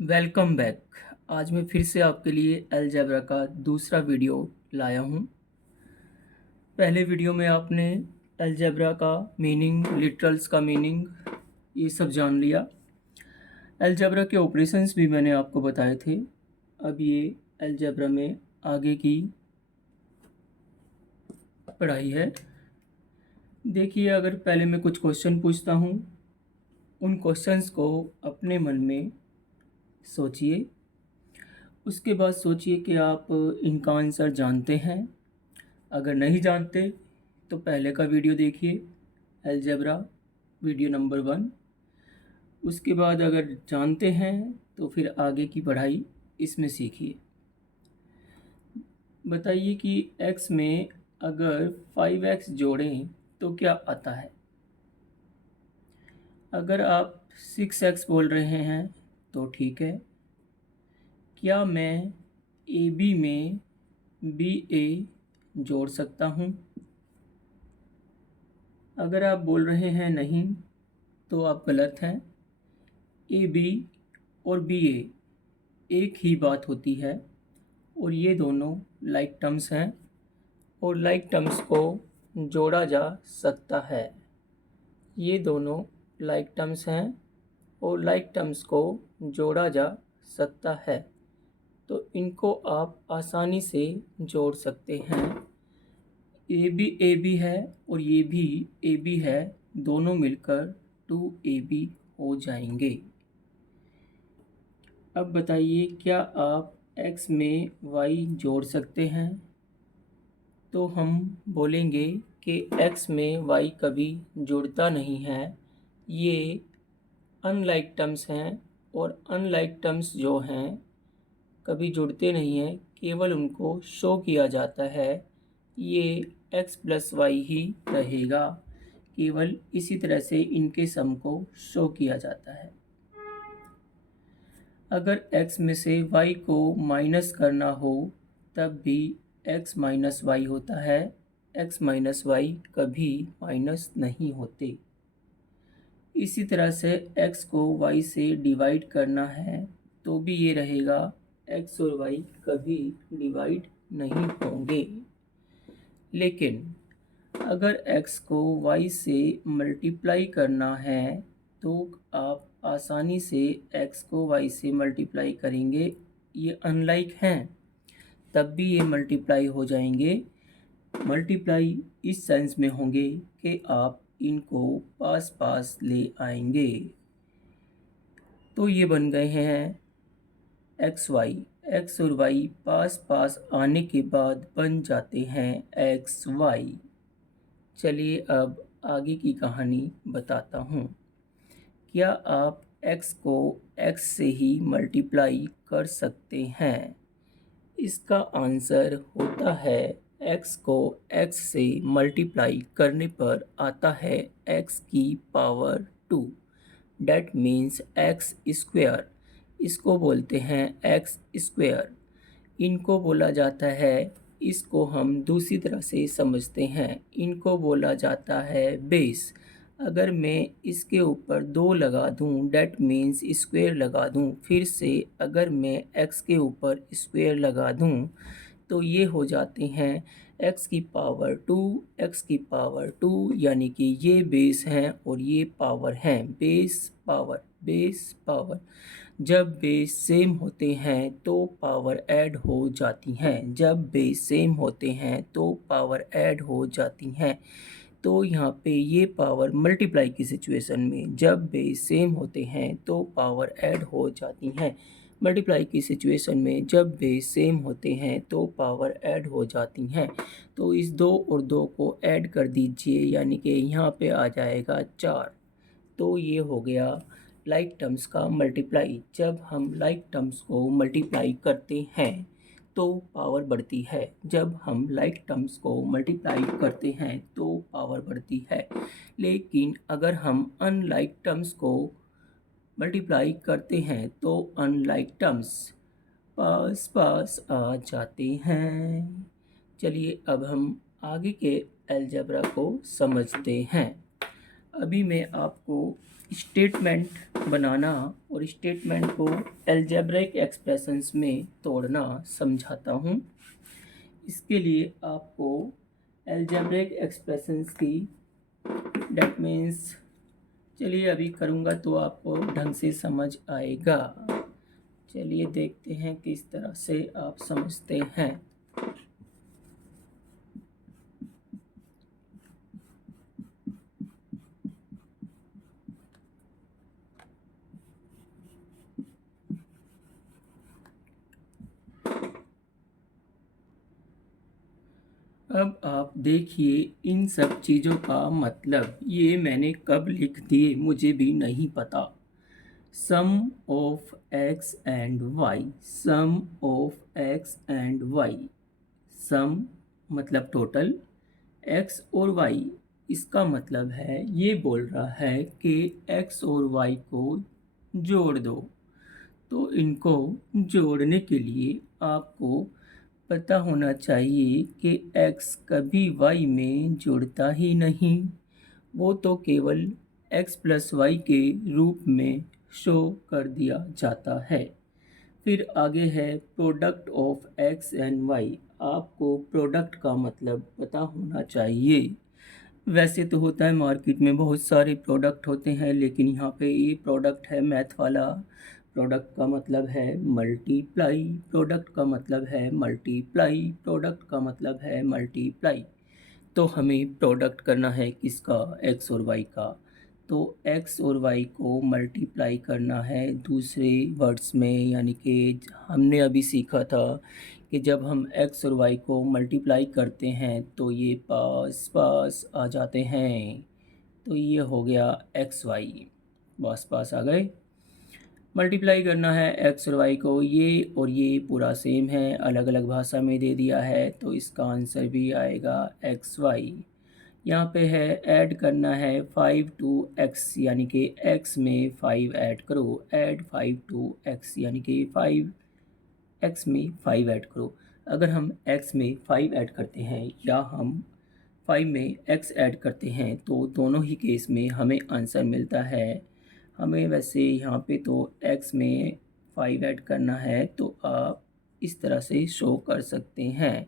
Welcome back. आज मैं फिर से आपके लिए अलजेब्रा का दूसरा वीडियो लाया हूँ। पहले वीडियो में आपने अलजेब्रा का मीनिंग, लिटरल्स का मीनिंग ये सब जान लिया। अलजेब्रा के ऑपरेशंस भी मैंने आपको बताए थे। अब ये अलजेब्रा में आगे की पढ़ाई है। देखिए, अगर पहले मैं कुछ क्वेश्चन पूछता हूँ, उन क्वेश्चंस को अपने मन में सोचिए। उसके बाद सोचिए कि आप इनका आंसर जानते हैं। अगर नहीं जानते तो पहले का वीडियो देखिए, अलजेब्रा वीडियो नंबर 1। उसके बाद अगर जानते हैं तो फिर आगे की पढ़ाई इसमें सीखिए। बताइए कि x में अगर 5x जोड़ें तो क्या आता है। अगर आप 6x बोल रहे हैं तो ठीक है। क्या मैं AB में BA जोड़ सकता हूँ? अगर आप बोल रहे हैं नहीं तो आप गलत हैं। AB और BA एक ही बात होती है और ये दोनों लाइक टर्म्स हैं और लाइक टर्म्स को जोड़ा जा सकता है। ये दोनों लाइक टर्म्स हैं और लाइक टर्म्स को जोड़ा जा सकता है, तो इनको आप आसानी से जोड़ सकते हैं। ए बी ए बी है और ये भी ए बी है, दोनों मिलकर 2AB हो जाएंगे। अब बताइए, क्या आप x में y जोड़ सकते हैं? तो हम बोलेंगे कि x में y कभी जुड़ता नहीं है। ये अनलाइक टर्म्स हैं और अनलाइक टर्म्स जो हैं कभी जुड़ते नहीं हैं, केवल उनको शो किया जाता है। ये x प्लस वाई ही रहेगा। केवल इसी तरह से इनके सम को शो किया जाता है। अगर x में से y को माइनस करना हो तब भी x माइनस वाई होता है। x माइनस वाई कभी माइनस नहीं होते। इसी तरह से x को y से डिवाइड करना है तो भी ये रहेगा, x और y कभी डिवाइड नहीं होंगे। लेकिन अगर x को y से मल्टीप्लाई करना है तो आप आसानी से x को y से मल्टीप्लाई करेंगे। ये अनलाइक हैं, तब भी ये मल्टीप्लाई हो जाएंगे। मल्टीप्लाई इस सेंस में होंगे कि आप इनको पास पास ले आएंगे। तो ये बन गए हैं एक्स वाई। एक्स और वाई पास पास आने के बाद बन जाते हैं एक्स वाई। चलिए अब आगे की कहानी बताता हूँ। क्या आप x को x से ही मल्टीप्लाई कर सकते हैं? इसका आंसर होता है, x को x से मल्टीप्लाई करने पर आता है x की power 2। That means x square. इसको बोलते हैं x स्क्वायर। इनको बोला जाता है, इसको हम दूसरी तरह से समझते हैं, इनको बोला जाता है बेस। अगर मैं इसके ऊपर 2 लगा दूं, डैट मीन्स स्क्वायर लगा दूं, फिर से अगर मैं x के ऊपर स्क्वायर लगा दूं तो ये हो जाते हैं x की पावर 2, x की पावर 2, यानी कि ये बेस हैं और ये पावर हैं। Base power, base power. जब बेस सेम होते हैं तो पावर ऐड हो जाती हैं। जब बेस सेम होते हैं तो पावर ऐड हो जाती हैं। तो यहाँ पे ये पावर मल्टीप्लाई की सिचुएशन में जब बेस सेम होते हैं तो पावर ऐड हो जाती हैं। मल्टीप्लाई की सिचुएशन में जब बेस सेम होते हैं तो पावर ऐड हो जाती हैं। तो इस 2 और 2 को ऐड कर दीजिए, यानी कि यहाँ पे आ जाएगा 4। तो ये हो गया लाइक टर्म्स का मल्टीप्लाई। जब हम लाइक टर्म्स को मल्टीप्लाई करते हैं तो पावर बढ़ती है। जब हम लाइक टर्म्स को मल्टीप्लाई करते हैं तो पावर बढ़ती है। लेकिन अगर हम अनलाइक टर्म्स को मल्टीप्लाई करते हैं तो अनलाइक टर्म्स पास पास आ जाते हैं। चलिए अब हम आगे के अलजेब्रा को समझते हैं। अभी मैं आपको स्टेटमेंट बनाना और स्टेटमेंट को अलजेब्रिक एक्सप्रेशंस में तोड़ना समझाता हूँ। इसके लिए आपको अलजेब्रिक एक्सप्रेशंस की डेट मीन्स चलिए अभी करूँगा तो आपको ढंग से समझ आएगा। चलिए देखते हैं किस तरह से आप समझते हैं। अब आप देखिए इन सब चीज़ों का मतलब ये मैंने कब लिख दिए मुझे भी नहीं पता। Sum of x and y, sum of x and y, sum मतलब टोटल, एक्स और वाई इसका मतलब है ये बोल रहा है कि एक्स और वाई को जोड़ दो। तो इनको जोड़ने के लिए आपको पता होना चाहिए कि x कभी y में जुड़ता ही नहीं, वो तो केवल x प्लस वाई के रूप में शो कर दिया जाता है। फिर आगे है product of x and y। आपको प्रोडक्ट का मतलब पता होना चाहिए। वैसे तो होता है मार्केट में बहुत सारे प्रोडक्ट होते हैं, लेकिन यहाँ पे ये प्रोडक्ट है मैथ वाला। प्रोडक्ट का मतलब है मल्टीप्लाई, प्रोडक्ट का मतलब है मल्टीप्लाई, प्रोडक्ट का मतलब है मल्टीप्लाई। तो हमें प्रोडक्ट करना है किसका, एक्स और वाई का। तो एक्स और वाई को मल्टीप्लाई करना है दूसरे वर्ड्स में, यानी कि हमने अभी सीखा था कि जब हम एक्स और वाई को मल्टीप्लाई करते हैं तो ये पास पास आ जाते हैं। तो ये हो गया एक्स वाई, पास पास आ गए। मल्टीप्लाई करना है एक्स और वाई को, ये और ये पूरा सेम है, अलग अलग भाषा में दे दिया है, तो इसका आंसर भी आएगा एक्स वाई। यहाँ पे है ऐड करना है 5 टू x, यानी कि x में 5 ऐड करो। ऐड 5 टू x यानी कि 5x में 5 ऐड करो। अगर हम x में 5 ऐड करते हैं या हम 5 में x ऐड करते हैं तो दोनों ही केस में हमें आंसर मिलता है। हमें वैसे यहाँ पे तो x में 5 ऐड करना है, तो आप इस तरह से शो कर सकते हैं।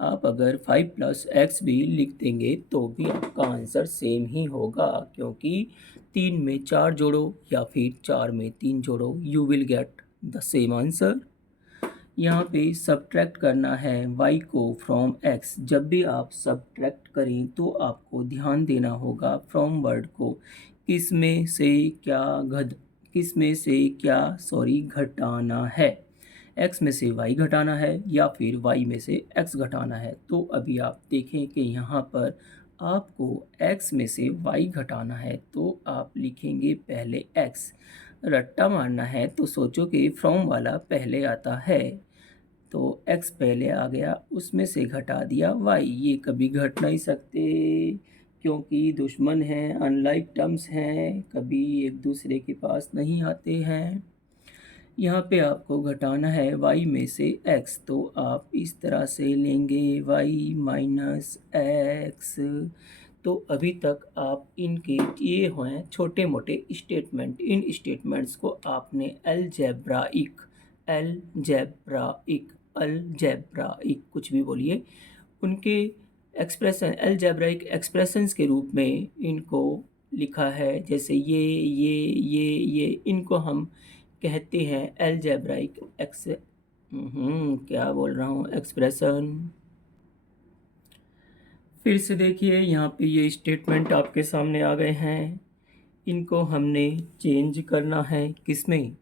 आप अगर 5 प्लस एक्स भी लिख देंगे तो भी आपका आंसर सेम ही होगा, क्योंकि 3 में 4 जोड़ो या फिर 4 में 3 जोड़ो, you will get the same answer. यहाँ पे सब्ट्रैक्ट करना है y को फ्रॉम x। जब भी आप सब्ट्रैक्ट करें तो आपको ध्यान देना होगा फ्रॉम वर्ड को, किस में से क्या घटाना है। x में से y घटाना है या फिर y में से x घटाना है। तो अभी आप देखें कि यहाँ पर आपको x में से y घटाना है, तो आप लिखेंगे पहले x। रट्टा मारना है तो सोचो कि फ्रॉम वाला पहले आता है, तो x पहले आ गया, उसमें से घटा दिया y। ये कभी घट नहीं सकते क्योंकि दुश्मन हैं, अनलाइक टर्म्स हैं, कभी एक दूसरे के पास नहीं आते हैं। यहाँ पे आपको घटाना है y में से x, तो आप इस तरह से लेंगे y माइनस एक्स। तो अभी तक आप इनके ये हैं छोटे मोटे स्टेटमेंट। इन स्टेटमेंट्स को आपने अलजेब्राइक कुछ भी बोलिए, उनके एक्सप्रेशन अलजेब्राइक एक्सप्रेशंस के रूप में इनको लिखा है। जैसे ये इनको हम कहते हैं अलजेब्राइक क्या बोल रहा हूँ, एक्सप्रेशन। फिर से देखिए यहाँ पे ये स्टेटमेंट आपके सामने आ गए हैं। इनको हमने चेंज करना है किसमें,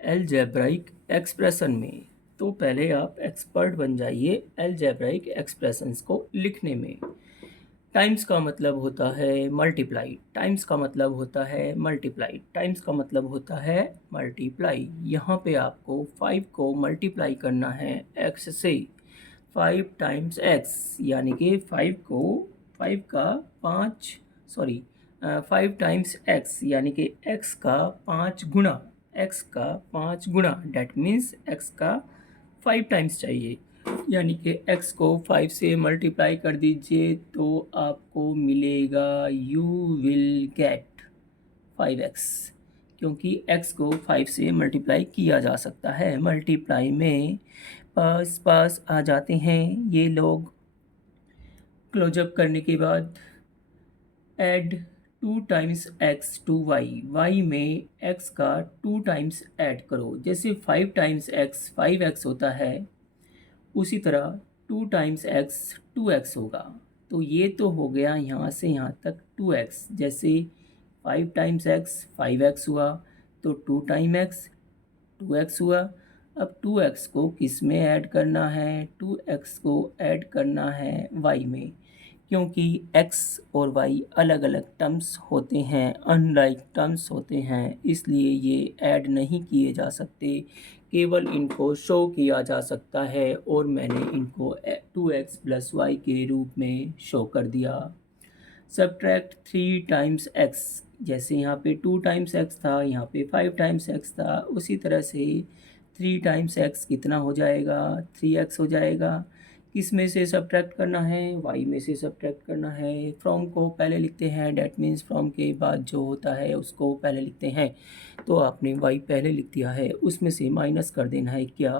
अलजेब्राइक एक्सप्रेशन में। तो पहले आप एक्सपर्ट बन जाइए अलजेब्राइक एक्सप्रेशंस को लिखने में। टाइम्स का मतलब होता है मल्टीप्लाई, टाइम्स का मतलब होता है मल्टीप्लाई, टाइम्स का मतलब होता है मल्टीप्लाई। यहाँ पे आपको 5 को मल्टीप्लाई करना है x से। 5 टाइम्स x यानी कि 5 को 5 का 5 सॉरी 5 टाइम्स x यानी कि x का 5 गुना, x का 5 गुना, डेट मीन्स x का 5 टाइम्स चाहिए। यानी कि x को 5 से मल्टीप्लाई कर दीजिए तो आपको मिलेगा यू विल गेट 5x, क्योंकि x को 5 से मल्टीप्लाई किया जा सकता है। मल्टीप्लाई में पास पास आ जाते हैं ये लोग। क्लोजअप करने के बाद add 2 times x to y में x का 2 टाइम्स ऐड करो। जैसे 5 टाइम्स x 5x होता है, उसी तरह 2 टाइम्स x 2x होगा। तो ये तो हो गया यहाँ से यहाँ तक 2x। जैसे 5 टाइम्स x 5x हुआ, तो 2 टाइम x 2x हुआ। अब 2x को किस में ऐड करना है? 2x को ऐड करना है y में, क्योंकि x और y अलग अलग टर्म्स होते हैं, अनलाइक टर्म्स होते हैं, इसलिए ये ऐड नहीं किए जा सकते, केवल इनको शो किया जा सकता है। और मैंने इनको 2x प्लस y के रूप में शो कर दिया। सब्ट्रैक्ट 3 टाइम्स x, जैसे यहाँ पे 2 टाइम्स x था, यहाँ पे 5 टाइम्स x था, उसी तरह से 3 टाइम्स x कितना हो जाएगा? 3x हो जाएगा। किस में से सब्ट्रैक्ट करना है? y में से सब्ट्रैक्ट करना है। फ्रॉम को पहले लिखते हैं, डैट मीन्स फ्रॉम के बाद जो होता है उसको पहले लिखते हैं। तो आपने y पहले लिख दिया है, उसमें से माइनस कर देना है क्या?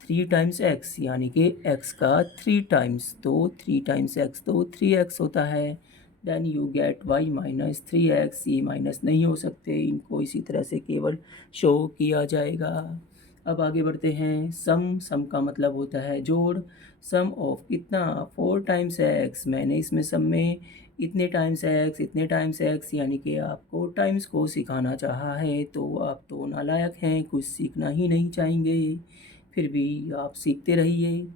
3 टाइम्स x, यानी कि x का 3 टाइम्स, तो 3 टाइम्स x तो 3x होता है। Then you get y minus 3x। ये माइनस नहीं हो सकते, इनको इसी तरह से केवल शो किया जाएगा। अब आगे बढ़ते हैं। सम का मतलब होता है जोड़। सम ऑफ कितना? 4 टाइम्स x। मैंने इसमें सम में इतने टाइम्स x, यानी कि आपको टाइम्स को सिखाना चाहा है, तो आप तो नालायक हैं, कुछ सीखना ही नहीं चाहेंगे, फिर भी आप सीखते रहिए।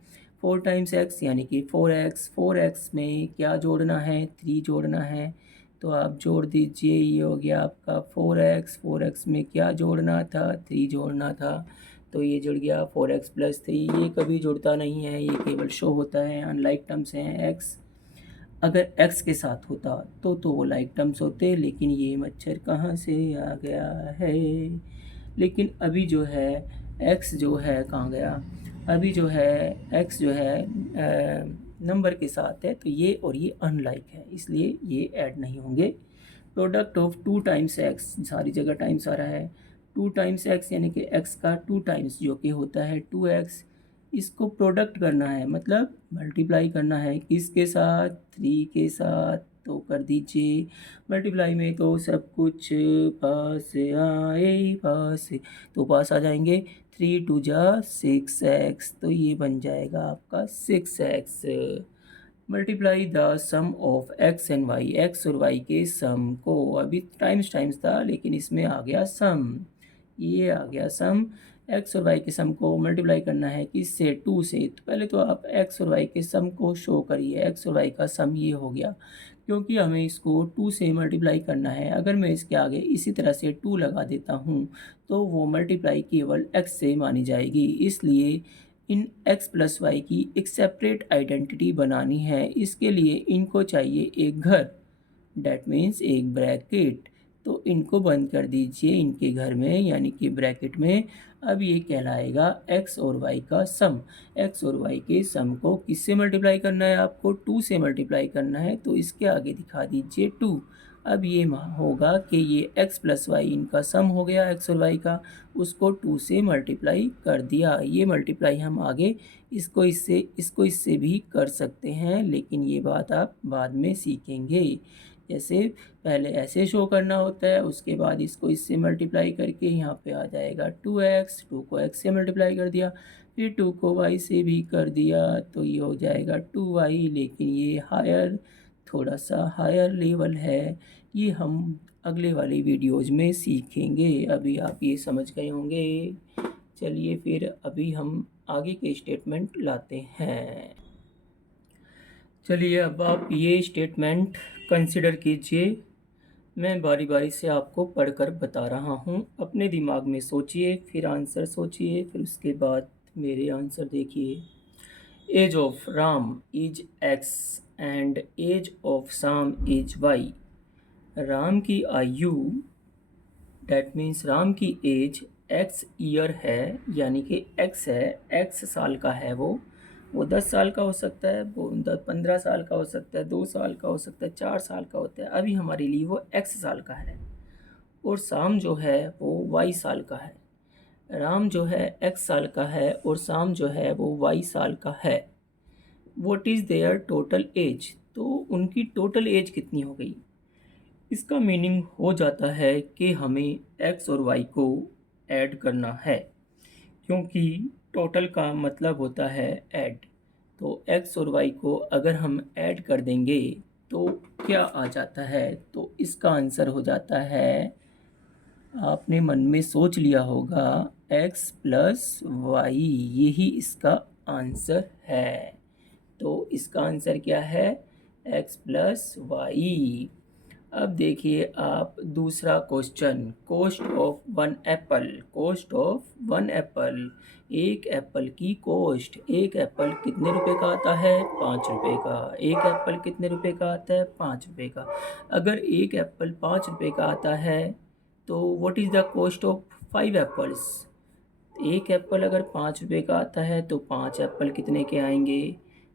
4 टाइम्स x यानी कि 4x में क्या जोड़ना है? 3 जोड़ना है, तो आप जोड़ दीजिए। ये हो गया आपका 4x में क्या जोड़ना था? 3 जोड़ना था, तो ये जुड़ गया 4x प्लस 3। ये कभी जुड़ता नहीं है, ये केवल शो होता है। अनलाइक टर्म्स हैं x। अगर x के साथ होता तो वो लाइक टर्म्स होते, लेकिन ये मच्छर कहाँ से आ गया है? लेकिन अभी जो है x जो है कहाँ गया? अभी जो है x जो है नंबर के साथ है, तो ये और ये अनलाइक है, इसलिए ये ऐड नहीं होंगे। प्रोडक्ट ऑफ 2 टाइम्स x, सारी जगह टाइम्स आ रहा है। 2 टाइम्स x यानी कि x का 2 टाइम्स जो कि होता है 2x, इसको प्रोडक्ट करना है, मतलब मल्टीप्लाई करना है। किसके साथ? 3 के साथ। तो कर दीजिए। मल्टीप्लाई में तो सब कुछ पास आए पास, तो पास आ जाएंगे। 3 2 जा 6x, तो ये बन जाएगा आपका 6x। Multiply the sum of x and y, x और y के सम को, अभी टाइम्स था लेकिन इसमें आ गया सम, ये आ गया सम। x और y के सम को मल्टीप्लाई करना है किससे? 2 से। तो पहले तो आप x और y के सम को शो करिए। x और y का सम ये हो गया, क्योंकि हमें इसको 2 से मल्टीप्लाई करना है। अगर मैं इसके आगे इसी तरह से 2 लगा देता हूँ, तो वो मल्टीप्लाई केवल x से मानी जाएगी। इसलिए इन x प्लस वाई की एक सेपरेट आइडेंटिटी बनानी है। इसके लिए इनको चाहिए एक घर, डैट मीन्स एक ब्रैकेट। तो इनको बंद कर दीजिए इनके घर में, यानी कि ब्रैकेट में। अब ये कहलाएगा x और y का सम। x और y के सम को किससे मल्टीप्लाई करना है? आपको 2 से मल्टीप्लाई करना है, तो इसके आगे दिखा दीजिए 2। अब ये होगा कि ये x प्लस वाई इनका सम हो गया, x और y का, उसको 2 से मल्टीप्लाई कर दिया। ये मल्टीप्लाई हम आगे इसको इससे भी कर सकते हैं, लेकिन ये बात आप बाद में सीखेंगे। जैसे पहले ऐसे शो करना होता है, उसके बाद इसको इससे मल्टीप्लाई करके यहाँ पे आ जाएगा 2x। 2 को x से मल्टीप्लाई कर दिया, फिर 2 को y से भी कर दिया, तो ये हो जाएगा 2y। लेकिन ये थोड़ा सा हायर लेवल है, ये हम अगले वाली वीडियोज़ में सीखेंगे। अभी आप ये समझ गए होंगे। चलिए फिर अभी हम आगे के स्टेटमेंट लाते हैं। चलिए अब आप ये स्टेटमेंट कंसिडर कीजिए। मैं बारी बारी से आपको पढ़कर बता रहा हूँ, अपने दिमाग में सोचिए, फिर आंसर सोचिए, फिर उसके बाद मेरे आंसर देखिए। Age of Ram is x and age of Shyam is y। Ram की आयु, डैट मीन्स राम की एज x ईयर है, यानी कि x है, x साल का है। वो 10 साल का हो सकता है, वो 15 साल का हो सकता है, 2 साल का हो सकता है, 4 साल का होता है। अभी हमारे लिए वो x साल का है। और शाम जो है वो y साल का है। राम जो है x साल का है और शाम जो है वो y साल का है। What is their total age, तो उनकी टोटल एज कितनी हो गई। इसका मीनिंग हो जाता है कि हमें x और y को ऐड करना है, क्योंकि टोटल का मतलब होता है ऐड। तो x और y को अगर हम ऐड कर देंगे तो क्या आ जाता है, तो इसका आंसर हो जाता है, आपने मन में सोच लिया होगा, x प्लस वाई, यही इसका आंसर है। तो इसका आंसर क्या है, x प्लस वाई। अब देखिए आप दूसरा question, cost of one Apple. Cost of one Apple, एक एप्पल की कॉस्ट। एक एप्पल कितने रुपए का आता है, 5 रुपए का। एक एप्पल कितने रुपए का आता है, 5 रुपए का। अगर एक एप्पल 5 रुपए का आता है तो what is the cost of 5 apples. एक एप्पल अगर 5 रुपए का आता है तो 5 एप्पल कितने के आएंगे।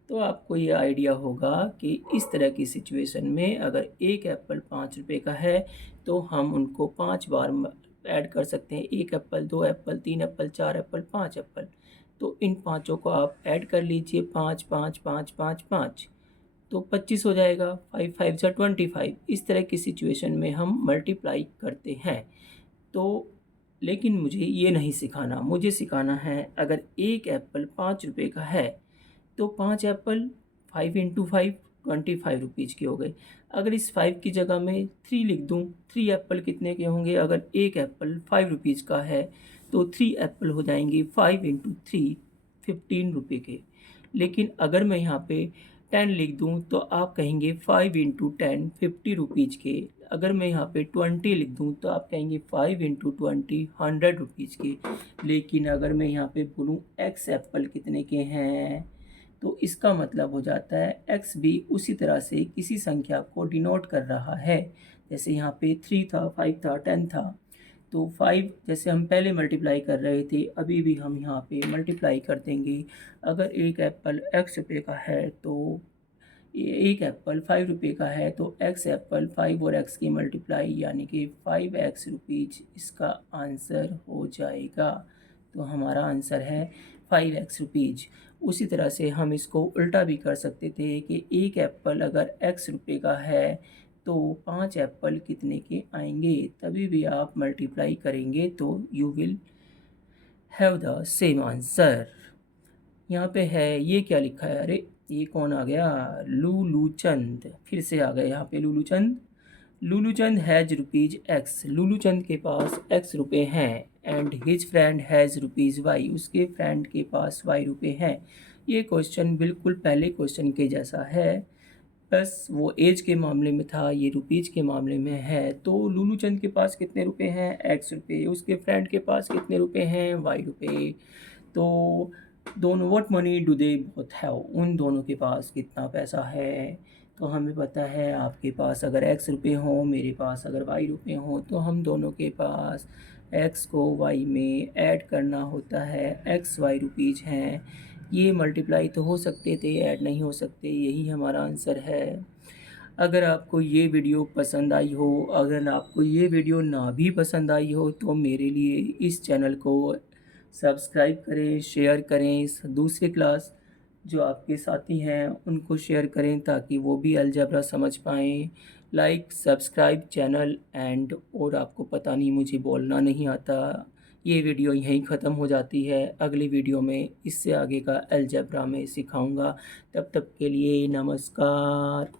तो आपको ये आइडिया होगा कि इस तरह की सिचुएशन में अगर एक एप्पल 5 रुपए का है तो हम उनको 5 बार ऐड कर सकते हैं। एक Apple, 2 Apple, 3 Apple, 4 Apple, 5 Apple. तो इन पाँचों को आप ऐड कर लीजिए, 5 5 5 5 5, तो 25 हो जाएगा। 5 5 ज़ा 25। इस तरह की सिचुएशन में हम मल्टीप्लाई करते हैं। तो लेकिन मुझे ये नहीं सिखाना, मुझे सिखाना है अगर एक एप्पल 5 रुपए का है तो 5 एप्पल 5 × 5 25 रुपीज़ के हो गए। अगर इस 5 की जगह मैं 3 लिख दूँ, 3 एप्पल कितने के होंगे, अगर एक एप्पल 5 रुपीज़ का है तो 3 एप्पल हो जाएंगे 5 × 3 15 रुपये के। लेकिन अगर मैं यहाँ पे 10 लिख दूँ तो आप कहेंगे 5 × 10 50 रुपीज़ के। अगर मैं यहाँ पे 20 लिख दूँ तो आप कहेंगे 5 × 20 100 रुपीज़ के। लेकिन अगर मैं यहाँ पे बोलूँ x एप्पल कितने के हैं, तो इसका मतलब हो जाता है x भी उसी तरह से किसी संख्या को डिनोट कर रहा है। जैसे यहाँ पे 3 था, 5 था, 10 था, तो 5 जैसे हम पहले मल्टीप्लाई कर रहे थे अभी भी हम यहाँ पे मल्टीप्लाई कर देंगे। अगर एक एप्पल x रुपये का है तो एक एप्पल 5 रुपये का है तो x एप्पल 5 और x की मल्टीप्लाई यानी कि 5x रुपीज़ इसका आंसर हो जाएगा। तो हमारा आंसर है 5x रुपीज़। उसी तरह से हम इसको उल्टा भी कर सकते थे कि एक एप्पल अगर x रुपये का है तो 5 एप्पल कितने के आएंगे। तभी भी आप मल्टीप्लाई करेंगे तो you will have the same answer. यहाँ पे है, ये क्या लिखा है, अरे ये कौन आ गया, लूलू चंद फिर से आ गए यहाँ पे लूलू चंद। लूलू चंद हैज़ रुपीज़ x, लूलू चंद के पास x रुपये हैं। And his friend has rupees y, उसके फ्रेंड के पास y रुपये हैं। ये क्वेश्चन बिल्कुल पहले क्वेश्चन के जैसा है, बस वो एज के मामले में था, ये रुपीज़ के मामले में है। तो लूलू चंद के पास कितने रुपये हैं, x रुपये। उसके फ्रेंड के पास कितने रुपये हैं, y रुपये। तो दोनों, what money do they both have, उन दोनों के पास कितना पैसा है। तो हमें पता है आपके पास अगर x रुपये हो, मेरे पास अगर y रुपये हो, तो हम दोनों के पास x को y में ऐड करना होता है। x y रुपीज़ हैं, ये मल्टीप्लाई तो हो सकते थे, ऐड नहीं हो सकते, यही हमारा आंसर है। अगर आपको ये वीडियो पसंद आई हो, अगर आपको ये वीडियो ना भी पसंद आई हो तो मेरे लिए इस चैनल को सब्सक्राइब करें, शेयर करें। दूसरे क्लास जो आपके साथी हैं उनको शेयर करें ताकि वो भी अलजेब्रा समझ पाएँ। लाइक सब्सक्राइब चैनल एंड, और आपको पता नहीं मुझे बोलना नहीं आता। ये वीडियो यहीं ख़त्म हो जाती है, अगली वीडियो में इससे आगे का अलजेब्रा में सिखाऊंगा। तब तक के लिए नमस्कार।